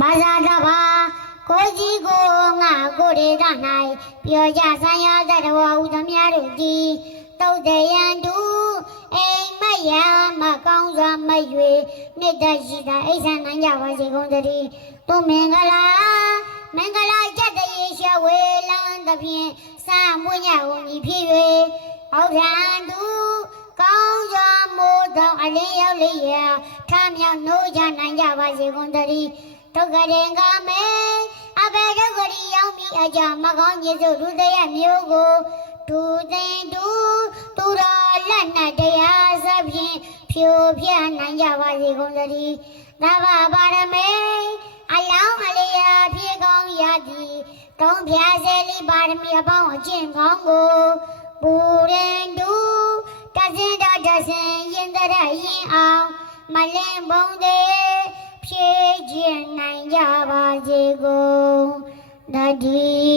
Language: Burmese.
မာဇာတဘာကိုကြီးကိုငါကိုရေက၌ပြောကြဆိုင်ရတဲ့တော်ဦးသမ ्या တို့သည်တုတ်တရန်တူအိမ်မရမကောင်းစွာမရွေနှစ်သက်ရှိတာအိဆန်နိုင်ကြပါစေကုန်သတည်းသူမင်္ဂလာကြက်တရေရှဝေလန်းသဖြင့်စံမွညုံကြီးဖြစ်၍ဟောထံသူကောင်းစွာမိုးသောအလင်းရောက်လေးရထမြောက်နိုးကြနိုင်ကြပါစေကုန်သတည်းဒုက္ခရင်ကမေအဘေဒုက္ခရီရောက်မိအကြမကောင်းကြီးစုဒုတရမျိုးကိုဒုသိန်ဒုသူတော်လက်နဲ့တရားစဖြင့်ဖြိုပြနိုင်ကြပါစေကုန်သတည်းသဗ္ဗပါရမေအလောင်းအလျာဖြည့်ကောင်းရသည်တုံးပြစေလိပါရမီအပေါင်းအကျင့်ကောင်းကိုပူရင်ဒုတဆင်တော်တဆင်ရင်တရရင်အောင်မလင်းဘုံသေးဖြည့်ခြင်းနိုင်ကြပါစေကုန်တည်း